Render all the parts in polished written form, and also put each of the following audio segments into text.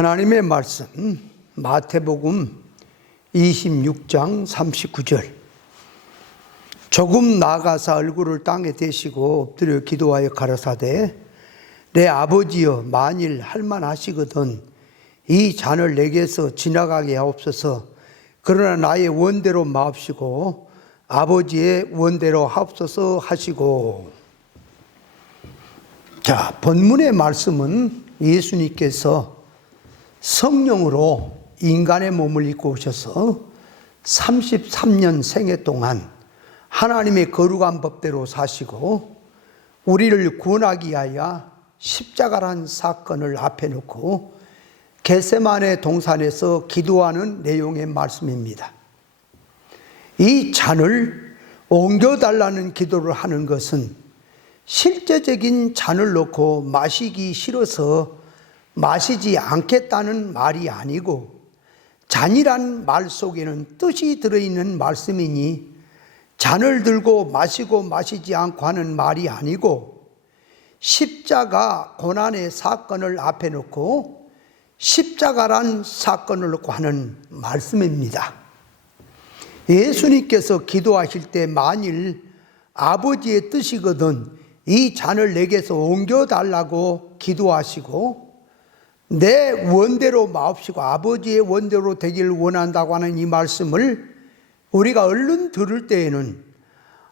하나님의 말씀 마태복음 26장 39절. 조금 나아가사 얼굴을 땅에 대시고 엎드려 기도하여 가라사대 내 아버지여 만일 할만하시거든 이 잔을 내게서 지나가게 하옵소서. 그러나 나의 원대로 마옵시고 아버지의 원대로 하옵소서 하시고. 자, 본문의 말씀은 예수님께서 성령으로 인간의 몸을 입고 오셔서 33년 생애 동안 하나님의 거룩한 법대로 사시고 우리를 구원하기 위하여 십자가란 사건을 앞에 놓고 겟세마네 동산에서 기도하는 내용의 말씀입니다. 이 잔을 옮겨달라는 기도를 하는 것은 실제적인 잔을 놓고 마시기 싫어서 마시지 않겠다는 말이 아니고, 잔이란 말 속에는 뜻이 들어있는 말씀이니 잔을 들고 마시고 마시지 않고 하는 말이 아니고, 십자가 고난의 사건을 앞에 놓고 십자가란 사건을 놓고 하는 말씀입니다. 예수님께서 기도하실 때 만일 아버지의 뜻이거든 이 잔을 내게서 옮겨달라고 기도하시고 내 원대로 마옵시고 아버지의 원대로 되기를 원한다고 하는 이 말씀을 우리가 얼른 들을 때에는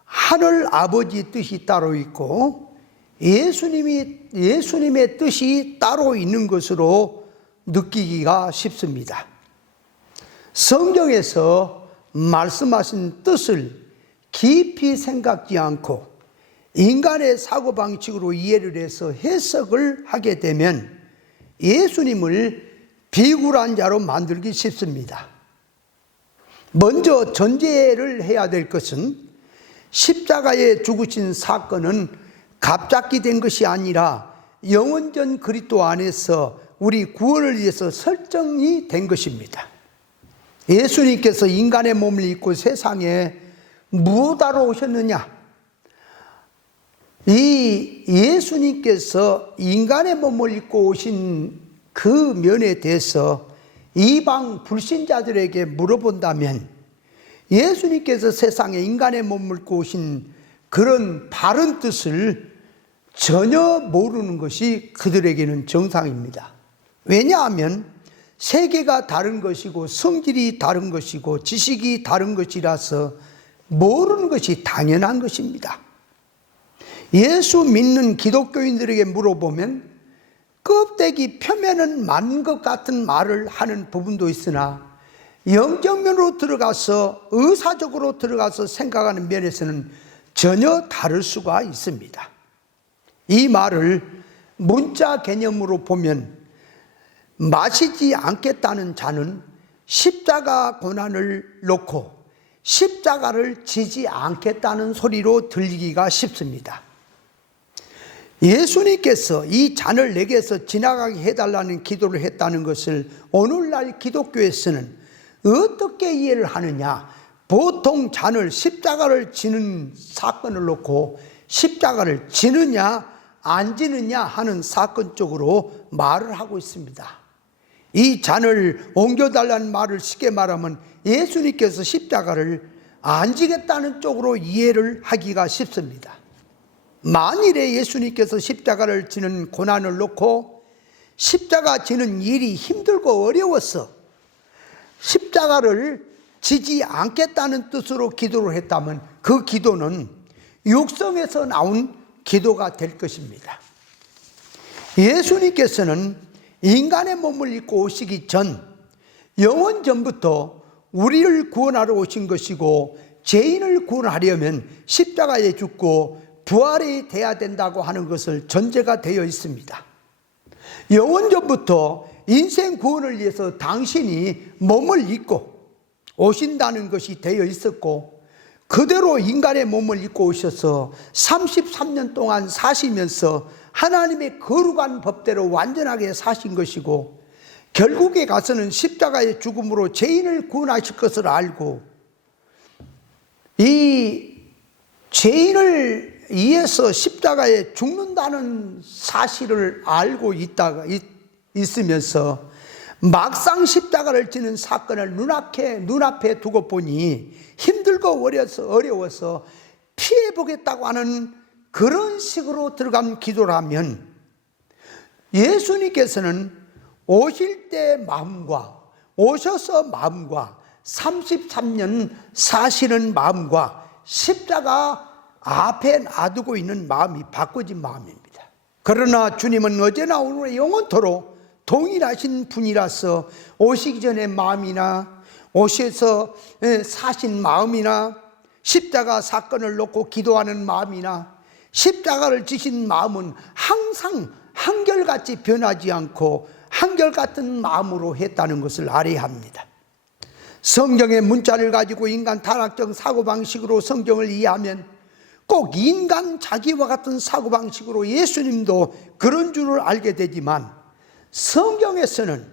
하늘 아버지의 뜻이 따로 있고 예수님의 뜻이 따로 있는 것으로 느끼기가 쉽습니다. 성경에서 말씀하신 뜻을 깊이 생각지 않고 인간의 사고방식으로 이해를 해서 해석을 하게 되면 예수님을 비굴한 자로 만들기 쉽습니다. 먼저 전제를 해야 될 것은 십자가에 죽으신 사건은 갑작기 된 것이 아니라 영원전 그리스도 안에서 우리 구원을 위해서 설정이 된 것입니다. 예수님께서 인간의 몸을 입고 세상에 무엇하러 오셨느냐? 이 예수님께서 인간의 몸을 입고 오신 그 면에 대해서 이방 불신자들에게 물어본다면 예수님께서 세상에 인간의 몸을 입고 오신 그런 바른 뜻을 전혀 모르는 것이 그들에게는 정상입니다. 왜냐하면 세계가 다른 것이고 성질이 다른 것이고 지식이 다른 것이라서 모르는 것이 당연한 것입니다. 예수 믿는 기독교인들에게 물어보면 껍데기 표면은 맞는 것 같은 말을 하는 부분도 있으나 영적면으로 들어가서 의사적으로 들어가서 생각하는 면에서는 전혀 다를 수가 있습니다. 이 말을 문자 개념으로 보면 마시지 않겠다는 자는 십자가 고난을 놓고 십자가를 지지 않겠다는 소리로 들리기가 쉽습니다. 예수님께서 이 잔을 내게서 지나가게 해달라는 기도를 했다는 것을 오늘날 기독교에서는 어떻게 이해를 하느냐? 보통 잔을 십자가를 지는 사건을 놓고 십자가를 지느냐 안 지느냐 하는 사건 쪽으로 말을 하고 있습니다. 이 잔을 옮겨달라는 말을 쉽게 말하면 예수님께서 십자가를 안 지겠다는 쪽으로 이해를 하기가 쉽습니다. 만일에 예수님께서 십자가를 지는 고난을 놓고 십자가 지는 일이 힘들고 어려워서 십자가를 지지 않겠다는 뜻으로 기도를 했다면 그 기도는 육성에서 나온 기도가 될 것입니다. 예수님께서는 인간의 몸을 입고 오시기 전 영원 전부터 우리를 구원하러 오신 것이고 죄인을 구원하려면 십자가에 죽고 부활이 돼야 된다고 하는 것을 전제가 되어 있습니다. 영원전부터 인생 구원을 위해서 당신이 몸을 입고 오신다는 것이 되어 있었고 그대로 인간의 몸을 입고 오셔서 33년 동안 사시면서 하나님의 거룩한 법대로 완전하게 사신 것이고 결국에 가서는 십자가의 죽음으로 죄인을 구원하실 것을 알고 이 죄인을 위해서 십자가에 죽는다는 사실을 알고 있으면서 막상 십자가를 지는 사건을 눈앞에 두고 보니 힘들고 어려워서 피해보겠다고 하는 그런 식으로 들어간 기도라면, 예수님께서는 오실 때 마음과 오셔서 마음과 33년 사시는 마음과 십자가 앞에 놔두고 있는 마음이 바꿔진 마음입니다. 그러나 주님은 어제나 오늘 영원토록 동일하신 분이라서 오시기 전에 마음이나 오셔서 사신 마음이나 십자가 사건을 놓고 기도하는 마음이나 십자가를 지신 마음은 항상 한결같이 변하지 않고 한결같은 마음으로 했다는 것을 알아야 합니다. 성경의 문자를 가지고 인간 타락적 사고방식으로 성경을 이해하면 꼭 인간 자기와 같은 사고방식으로 예수님도 그런 줄을 알게 되지만, 성경에서는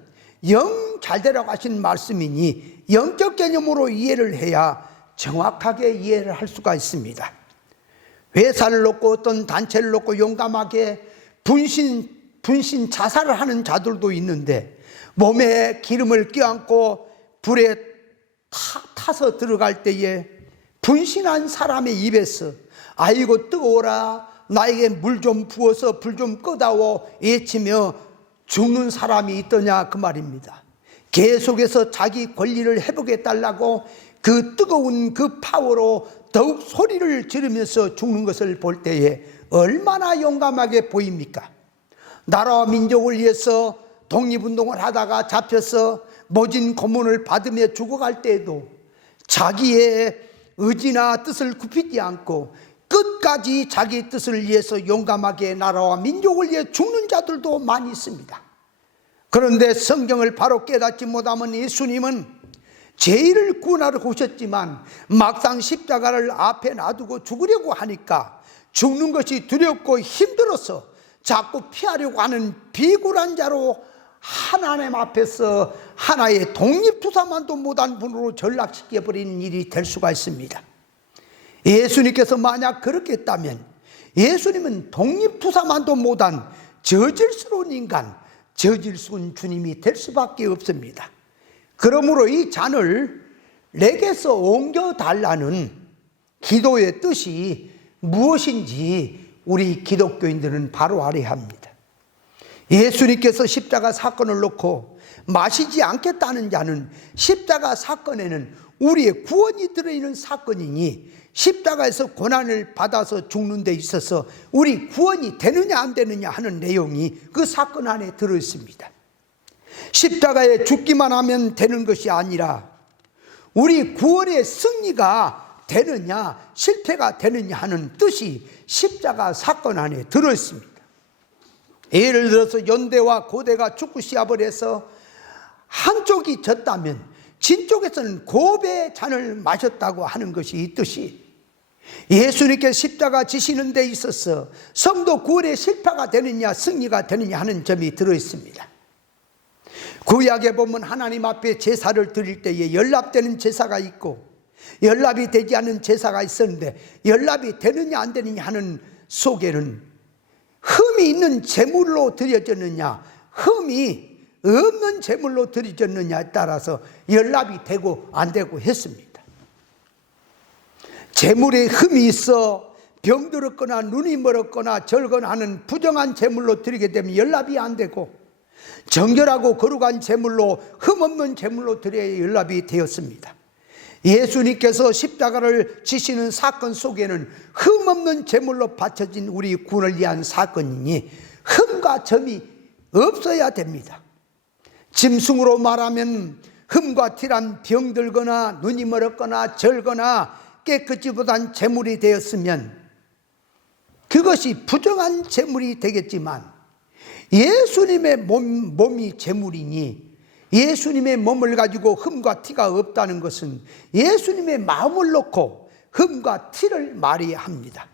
영 잘되라고 하신 말씀이니 영적 개념으로 이해를 해야 정확하게 이해를 할 수가 있습니다. 회사를 놓고 어떤 단체를 놓고 용감하게 분신 자살을 하는 자들도 있는데, 몸에 기름을 껴안고 불에 타서 들어갈 때에 분신한 사람의 입에서 아이고 뜨거워라, 나에게 물 좀 부어서 불 좀 끄다오 외치며 죽는 사람이 있더냐, 그 말입니다. 계속해서 자기 권리를 회복해달라고 그 뜨거운 그 파워로 더욱 소리를 지르면서 죽는 것을 볼 때에 얼마나 용감하게 보입니까? 나라와 민족을 위해서 독립운동을 하다가 잡혀서 모진 고문을 받으며 죽어갈 때에도 자기의 의지나 뜻을 굽히지 않고 끝까지 자기 뜻을 위해서 용감하게 나라와 민족을 위해 죽는 자들도 많이 있습니다. 그런데 성경을 바로 깨닫지 못하면 예수님은 죄인을 구원하러 오셨지만 막상 십자가를 앞에 놔두고 죽으려고 하니까 죽는 것이 두렵고 힘들어서 자꾸 피하려고 하는 비굴한 자로 하나님 앞에서 하나의 독립투사만도 못한 분으로 전락시켜버리는 일이 될 수가 있습니다. 예수님께서 만약 그렇게 했다면 예수님은 독립투사만도 못한 저질스러운 인간, 저질스러운 주님이 될 수밖에 없습니다. 그러므로 이 잔을 내게서 옮겨달라는 기도의 뜻이 무엇인지 우리 기독교인들은 바로 알아야 합니다. 예수님께서 십자가 사건을 놓고 마시지 않겠다는 자는 십자가 사건에는 우리의 구원이 들어있는 사건이니 십자가에서 고난을 받아서 죽는 데 있어서 우리 구원이 되느냐 안 되느냐 하는 내용이 그 사건 안에 들어있습니다. 십자가에 죽기만 하면 되는 것이 아니라 우리 구원의 승리가 되느냐 실패가 되느냐 하는 뜻이 십자가 사건 안에 들어있습니다. 예를 들어서 연대와 고대가 축구 시합을 해서 한쪽이 졌다면 진쪽에서는 고배의 잔을 마셨다고 하는 것이 있듯이 예수님께 십자가 지시는 데 있어서 성도 구원의 실패가 되느냐 승리가 되느냐 하는 점이 들어있습니다. 구약에 보면 하나님 앞에 제사를 드릴 때에 연납되는 제사가 있고 연납이 되지 않는 제사가 있었는데 연납이 되느냐 안 되느냐 하는 속에는 흠이 있는 제물로 드려졌느냐 흠이 없는 제물로 드려졌느냐에 따라서 연납이 되고 안 되고 했습니다. 제물에 흠이 있어 병들었거나 눈이 멀었거나 절거나 하는 부정한 제물로 드리게 되면 연납이 안 되고, 정결하고 거룩한 제물로 흠 없는 제물로 드려야 연납이 되었습니다. 예수님께서 십자가를 지시는 사건 속에는 흠 없는 제물로 바쳐진 우리 구원을 위한 사건이니 흠과 점이 없어야 됩니다. 짐승으로 말하면 흠과 티란 병들거나 눈이 멀었거나 절거나 깨끗이 못한 제물이 되었으면 그것이 부정한 제물이 되겠지만, 예수님의 몸이 제물이니 예수님의 몸을 가지고 흠과 티가 없다는 것은 예수님의 마음을 놓고 흠과 티를 말해야 합니다.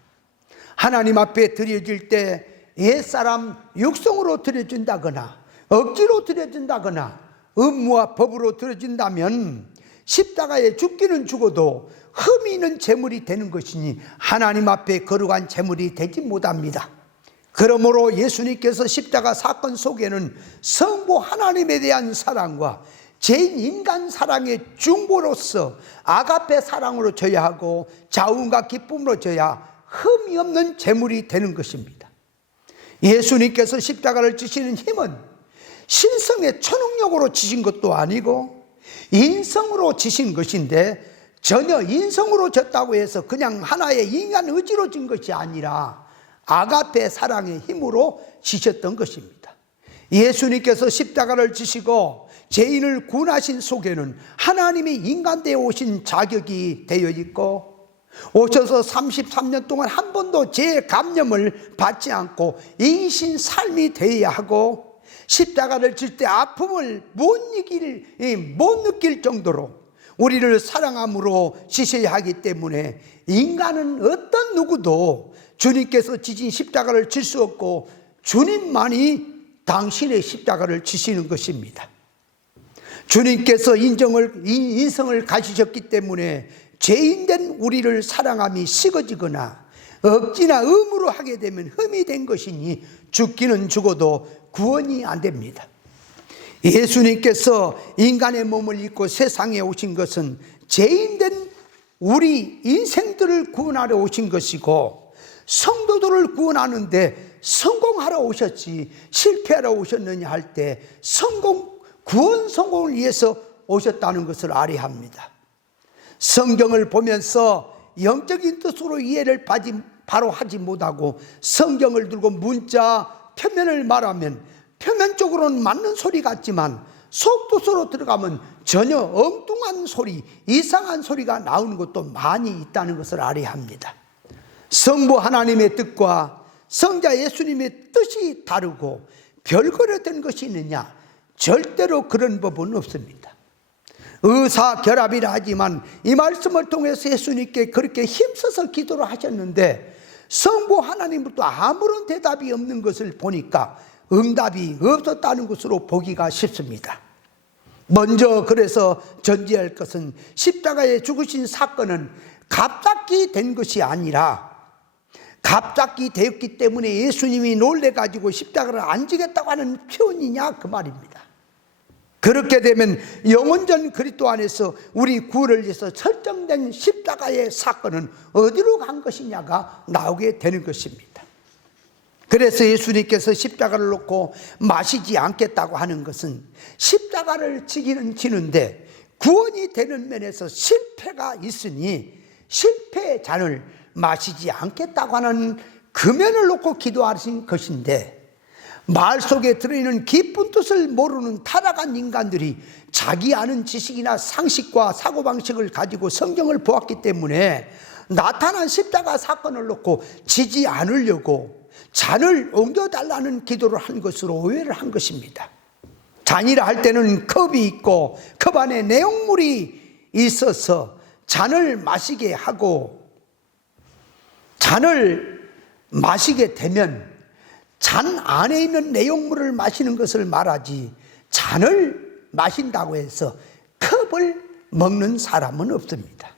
하나님 앞에 드려질 때 옛사람 육성으로 드려진다거나 억지로 드려진다거나 업무와 법으로 드려진다면 십자가에 죽기는 죽어도 흠이 있는 제물이 되는 것이니 하나님 앞에 거룩한 제물이 되지 못합니다. 그러므로 예수님께서 십자가 사건 속에는 성부 하나님에 대한 사랑과 죄인 인간 사랑의 중보로서 아가페 사랑으로 져야 하고 자웅과 기쁨으로 져야 흠이 없는 제물이 되는 것입니다. 예수님께서 십자가를 지시는 힘은 신성의 초능력으로 지신 것도 아니고 인성으로 지신 것인데, 전혀 인성으로 졌다고 해서 그냥 하나의 인간 의지로 진 것이 아니라 아가페 사랑의 힘으로 지셨던 것입니다. 예수님께서 십자가를 지시고 죄인을 구원하신 속에는 하나님이 인간되어 오신 자격이 되어 있고, 오셔서 33년 동안 한 번도 죄의 감염을 받지 않고 이기신 삶이 되어야 하고, 십자가를 질 때 아픔을 못 느낄 정도로 우리를 사랑함으로 지셔야 하기 때문에 인간은 어떤 누구도 주님께서 지신 십자가를 질 수 없고 주님만이 당신의 십자가를 지시는 것입니다. 주님께서 인성을 가지셨기 때문에 죄인된 우리를 사랑함이 식어지거나 억지나 의무로 하게 되면 흠이 된 것이니 죽기는 죽어도 구원이 안 됩니다. 예수님께서 인간의 몸을 입고 세상에 오신 것은 죄인된 우리 인생들을 구원하러 오신 것이고, 성도들을 구원하는데 성공하러 오셨지 실패하러 오셨느냐 할 때 구원 성공을 위해서 오셨다는 것을 알아야 합니다. 성경을 보면서 영적인 뜻으로 이해를 바로 하지 못하고 성경을 들고 문자 표면을 말하면 표면적으로는 맞는 소리 같지만 속뜻으로 들어가면 전혀 엉뚱한 소리, 이상한 소리가 나오는 것도 많이 있다는 것을 알아야 합니다. 성부 하나님의 뜻과 성자 예수님의 뜻이 다르고 별거로 된 것이 있느냐? 절대로 그런 법은 없습니다. 의사결합이라 하지만 이 말씀을 통해서 예수님께 그렇게 힘써서 기도를 하셨는데 성부 하나님부터 아무런 대답이 없는 것을 보니까 응답이 없었다는 것으로 보기가 쉽습니다. 먼저 그래서 전제할 것은 십자가에 죽으신 사건은 갑자기 된 것이 아니라 갑자기 되었기 때문에 예수님이 놀래가지고 십자가를 안 지겠다고 하는 표현이냐 그 말입니다. 그렇게 되면 영원전 그리스도 안에서 우리 구원을 위해서 설정된 십자가의 사건은 어디로 간 것이냐가 나오게 되는 것입니다. 그래서 예수님께서 십자가를 놓고 마시지 않겠다고 하는 것은 십자가를 지기는 지는데 구원이 되는 면에서 실패가 있으니 실패의 잔을 마시지 않겠다고 하는 그 면을 놓고 기도하신 것인데, 말 속에 들어있는 깊은 뜻을 모르는 타락한 인간들이 자기 아는 지식이나 상식과 사고방식을 가지고 성경을 보았기 때문에 나타난 십자가 사건을 놓고 지지 않으려고 잔을 옮겨달라는 기도를 한 것으로 오해를 한 것입니다. 잔이라 할 때는 컵이 있고 컵 안에 내용물이 있어서 잔을 마시게 하고, 잔을 마시게 되면 잔 안에 있는 내용물을 마시는 것을 말하지 잔을 마신다고 해서 컵을 먹는 사람은 없습니다.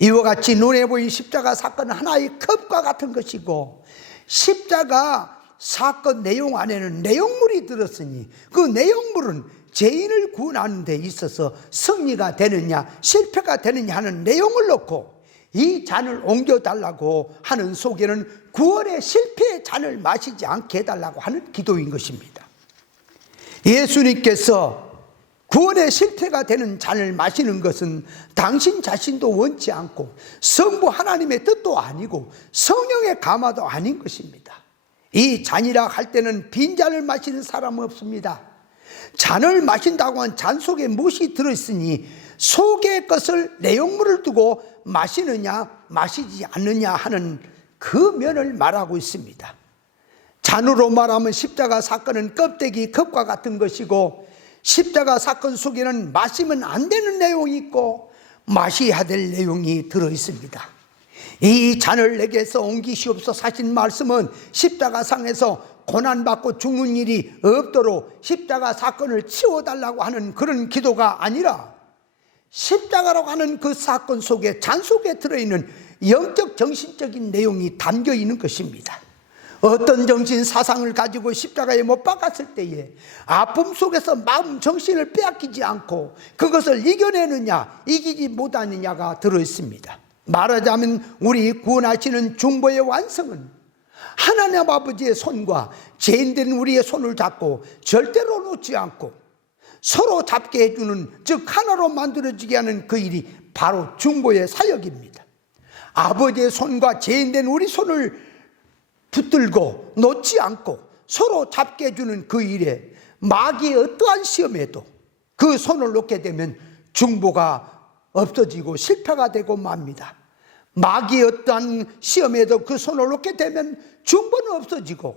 이와 같이 눈에 보인 십자가 사건은 하나의 컵과 같은 것이고, 십자가 사건 내용 안에는 내용물이 들었으니 그 내용물은 죄인을 구원하는 데 있어서 승리가 되느냐 실패가 되느냐 하는 내용을 놓고 이 잔을 옮겨달라고 하는 속에는 구원의 실패의 잔을 마시지 않게 해달라고 하는 기도인 것입니다. 예수님께서 구원의 실패가 되는 잔을 마시는 것은 당신 자신도 원치 않고 성부 하나님의 뜻도 아니고 성령의 감화도 아닌 것입니다. 이 잔이라 할 때는 빈 잔을 마시는 사람은 없습니다. 잔을 마신다고 한 잔 속에 무엇이 들어있으니 속의 것을 내용물을 두고 마시느냐 마시지 않느냐 하는 그 면을 말하고 있습니다. 잔으로 말하면 십자가 사건은 껍데기 컵과 같은 것이고, 십자가 사건 속에는 마시면 안 되는 내용이 있고 마셔야 될 내용이 들어있습니다. 이 잔을 내게서 옮기시옵소서 하신 말씀은 십자가상에서 고난받고 죽는 일이 없도록 십자가 사건을 치워달라고 하는 그런 기도가 아니라, 십자가라고 하는 그 사건 속에 잔 속에 들어있는 영적 정신적인 내용이 담겨 있는 것입니다. 어떤 정신 사상을 가지고 십자가에 못 박았을 때에 아픔 속에서 마음 정신을 빼앗기지 않고 그것을 이겨내느냐 이기지 못하느냐가 들어있습니다. 말하자면 우리 구원하시는 중보의 완성은 하나님 아버지의 손과 죄인된 우리의 손을 잡고 절대로 놓지 않고 서로 잡게 해주는, 즉 하나로 만들어지게 하는 그 일이 바로 중보의 사역입니다. 아버지의 손과 죄인된 우리 손을 붙들고 놓지 않고 서로 잡게 해주는 그 일에 마귀의 어떠한 시험에도 그 손을 놓게 되면 중보가 없어지고 실패가 되고 맙니다. 마귀의 어떠한 시험에도 그 손을 놓게 되면 중보는 없어지고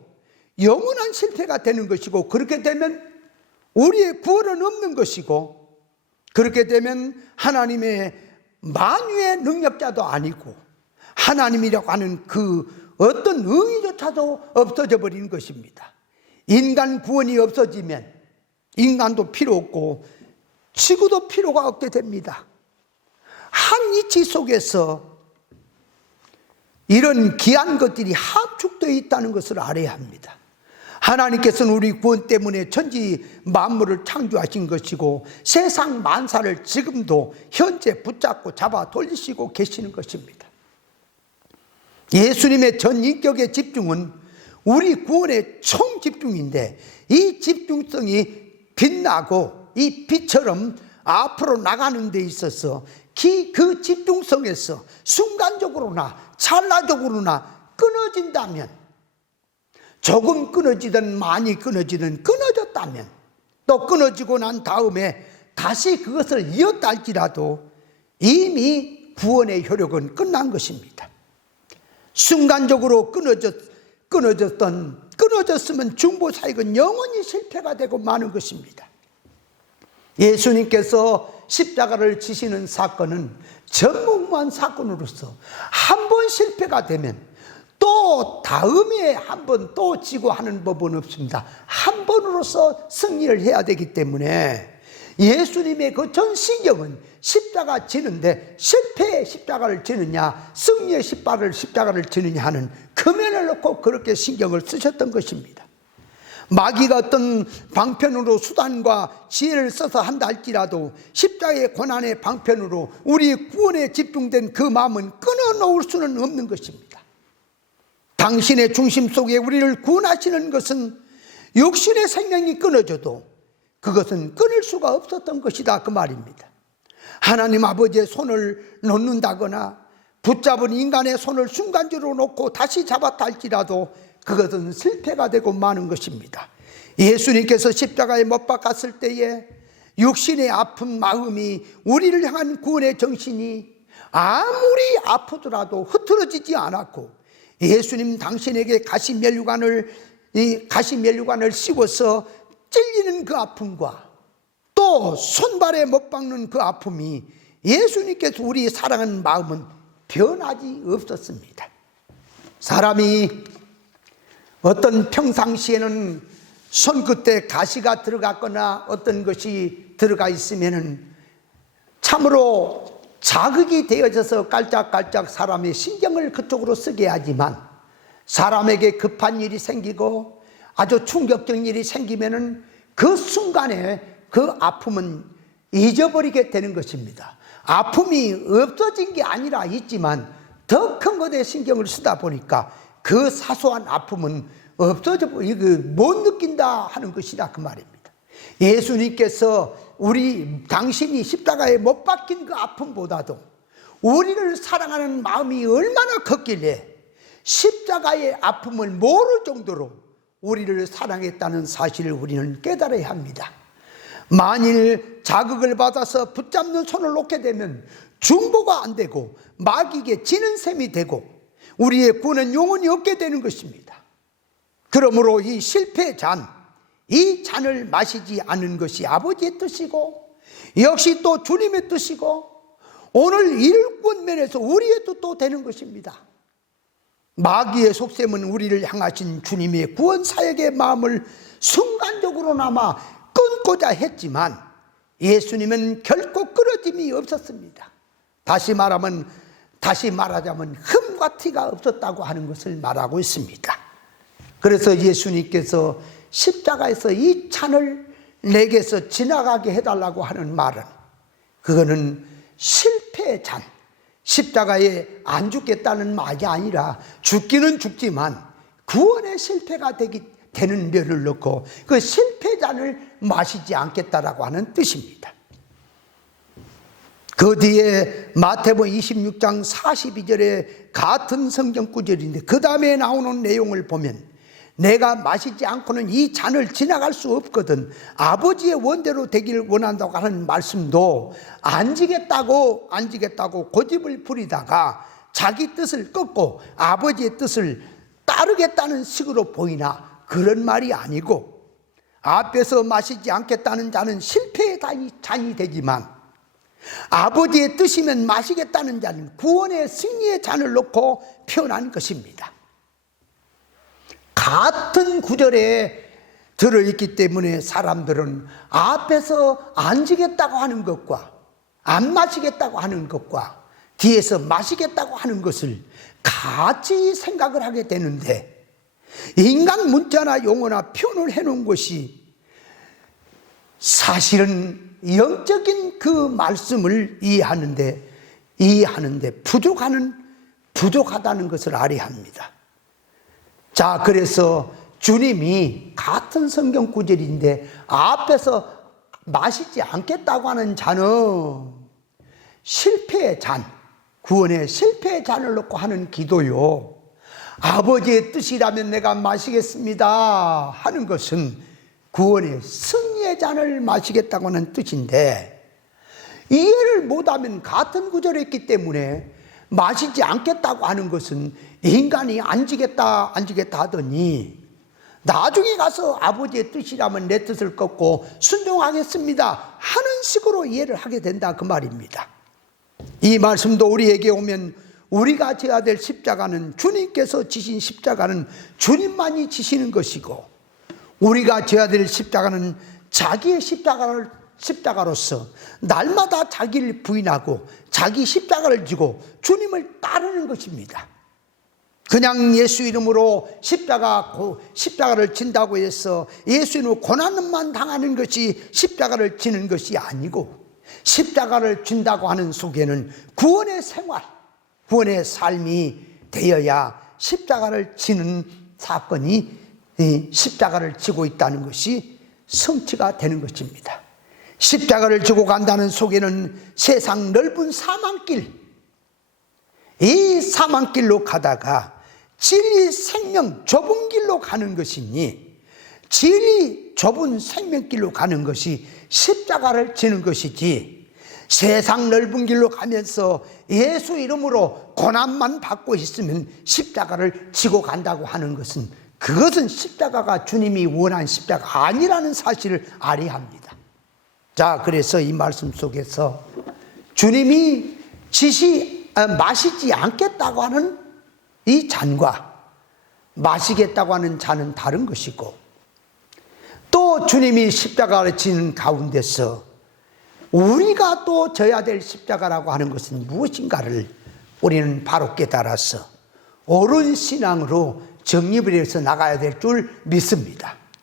영원한 실패가 되는 것이고, 그렇게 되면 우리의 구원은 없는 것이고, 그렇게 되면 하나님의 만유의 능력자도 아니고 하나님이라고 하는 그 어떤 의의조차도 없어져 버리는 것입니다. 인간 구원이 없어지면 인간도 필요 없고 지구도 필요가 없게 됩니다. 한 이치 속에서 이런 귀한 것들이 합축되어 있다는 것을 알아야 합니다. 하나님께서는 우리 구원 때문에 천지 만물을 창조하신 것이고 세상 만사를 지금도 현재 붙잡고 잡아 돌리시고 계시는 것입니다. 예수님의 전 인격의 집중은 우리 구원의 총 집중인데, 이 집중성이 빛나고 이 빛처럼 앞으로 나가는 데 있어서 그 집중성에서 순간적으로나 찰나적으로나 끊어진다면, 조금 끊어지든 많이 끊어지든 끊어졌다면, 또 끊어지고 난 다음에 다시 그것을 이었다 할지라도 이미 구원의 효력은 끝난 것입니다. 순간적으로 끊어졌으면 중보 사역은 영원히 실패가 되고 마는 것입니다. 예수님께서 십자가를 지시는 사건은 전무후무한 사건으로서 한 번 실패가 되면 또 다음에 한 번 또 지고 하는 법은 없습니다. 한 번으로서 승리를 해야 되기 때문에 예수님의 그 전 신경은 십자가 지는데 실패의 십자가를 지느냐 승리의 십자가를 지느냐 하는 금연을 놓고 그렇게 신경을 쓰셨던 것입니다. 마귀가 어떤 방편으로 수단과 지혜를 써서 한다 할지라도 십자가의 고난의 방편으로 우리 구원에 집중된 그 마음은 끊어놓을 수는 없는 것입니다. 당신의 중심 속에 우리를 구원하시는 것은 육신의 생명이 끊어져도 그것은 끊을 수가 없었던 것이다, 그 말입니다. 하나님 아버지의 손을 놓는다거나 붙잡은 인간의 손을 순간적으로 놓고 다시 잡았다 할지라도 그것은 실패가 되고 마는 것입니다. 예수님께서 십자가에 못 박았을 때에 육신의 아픈 마음이, 우리를 향한 구원의 정신이 아무리 아프더라도 흐트러지지 않았고, 예수님 당신에게 가시면류관을 씌워서 찔리는 그 아픔과 또 손발에 못 박는 그 아픔이 예수님께서 우리 사랑하는 마음은 변하지 없었습니다. 사람이 어떤 평상시에는 손끝에 가시가 들어갔거나 어떤 것이 들어가 있으면 참으로 자극이 되어져서 깔짝깔짝 사람의 신경을 그쪽으로 쓰게 하지만, 사람에게 급한 일이 생기고 아주 충격적인 일이 생기면은 그 순간에 그 아픔은 잊어버리게 되는 것입니다. 아픔이 없어진 게 아니라 있지만 더 큰 것에 신경을 쓰다 보니까 그 사소한 아픔은 없어져 못 느낀다 하는 것이다, 그 말입니다. 예수님께서 당신이 십자가에 못 박힌 그 아픔보다도 우리를 사랑하는 마음이 얼마나 컸길래 십자가의 아픔을 모를 정도로 우리를 사랑했다는 사실을 우리는 깨달아야 합니다. 만일 자극을 받아서 붙잡는 손을 놓게 되면 중보가 안 되고 마귀에게 지는 셈이 되고 우리의 구원은 영원히 없게 되는 것입니다. 그러므로 이 실패의 잔, 이 잔을 마시지 않는 것이 아버지의 뜻이고 역시 또 주님의 뜻이고 오늘 일꾼 면에서 우리의 뜻도 되는 것입니다. 마귀의 속셈은 우리를 향하신 주님의 구원 사역의 마음을 순간적으로나마 끊고자 했지만 예수님은 결코 끊어짐이 없었습니다. 다시 말하자면 흠과 티가 없었다고 하는 것을 말하고 있습니다. 그래서 예수님께서 십자가에서 이 잔을 내게서 지나가게 해달라고 하는 말은, 그거는 실패의 잔, 십자가에 안 죽겠다는 말이 아니라 죽기는 죽지만 구원의 실패가 되는 멸을 넣고 그 실패잔을 마시지 않겠다라고 하는 뜻입니다. 그 뒤에 마태복음 26장 42절에 같은 성경 구절인데 그 다음에 나오는 내용을 보면, 내가 마시지 않고는 이 잔을 지나갈 수 없거든 아버지의 원대로 되기를 원한다고 하는 말씀도 안 지겠다고 고집을 부리다가 자기 뜻을 꺾고 아버지의 뜻을 따르겠다는 식으로 보이나 그런 말이 아니고, 앞에서 마시지 않겠다는 잔은 실패의 잔이 되지만 아버지의 뜻이면 마시겠다는 잔은 구원의 승리의 잔을 놓고 표현한 것입니다. 같은 구절에 들어있기 때문에 사람들은 앞에서 안 지겠다고 하는 것과 안 마시겠다고 하는 것과 뒤에서 마시겠다고 하는 것을 같이 생각을 하게 되는데, 인간 문자나 용어나 표현을 해놓은 것이 사실은 영적인 그 말씀을 이해하는데 부족하다는 것을 알아야 합니다. 자, 그래서 주님이 같은 성경 구절인데 앞에서 마시지 않겠다고 하는 잔은 실패의 잔, 구원의 실패의 잔을 놓고 하는 기도요, 아버지의 뜻이라면 내가 마시겠습니다 하는 것은 구원의 승리의 잔을 마시겠다고 하는 뜻인데, 이해를 못하면 같은 구절에 있기 때문에 마시지 않겠다고 하는 것은 인간이 안 지겠다 하더니 나중에 가서 아버지의 뜻이라면 내 뜻을 꺾고 순종하겠습니다 하는 식으로 이해를 하게 된다, 그 말입니다. 이 말씀도 우리에게 오면 우리가 져야 될 십자가는, 주님께서 지신 십자가는 주님만이 지시는 것이고, 우리가 져야 될 십자가는 자기의 십자가로서 날마다 자기를 부인하고 자기 십자가를 지고 주님을 따르는 것입니다. 그냥 예수 이름으로 십자가를 진다고 해서 예수 이름으로 고난만 당하는 것이 십자가를 지는 것이 아니고, 십자가를 진다고 하는 속에는 구원의 생활, 구원의 삶이 되어야 십자가를 지는 사건이, 십자가를 지고 있다는 것이 성취가 되는 것입니다. 십자가를 지고 간다는 속에는 세상 넓은 사망길, 이 사망길로 가다가 진리 생명 좁은 길로 가는 것이니, 진리 좁은 생명길로 가는 것이 십자가를 지는 것이지, 세상 넓은 길로 가면서 예수 이름으로 고난만 받고 있으면 십자가를 지고 간다고 하는 것은, 그것은 십자가가 주님이 원한 십자가 아니라는 사실을 알아야 합니다. 자, 그래서 이 말씀 속에서 주님이 마시지 않겠다고 하는 이 잔과 마시겠다고 하는 잔은 다른 것이고, 또 주님이 십자가를 지는 가운데서 우리가 또 져야 될 십자가라고 하는 것은 무엇인가를 우리는 바로 깨달아서 옳은 신앙으로 정립을 해서 나가야 될 줄 믿습니다.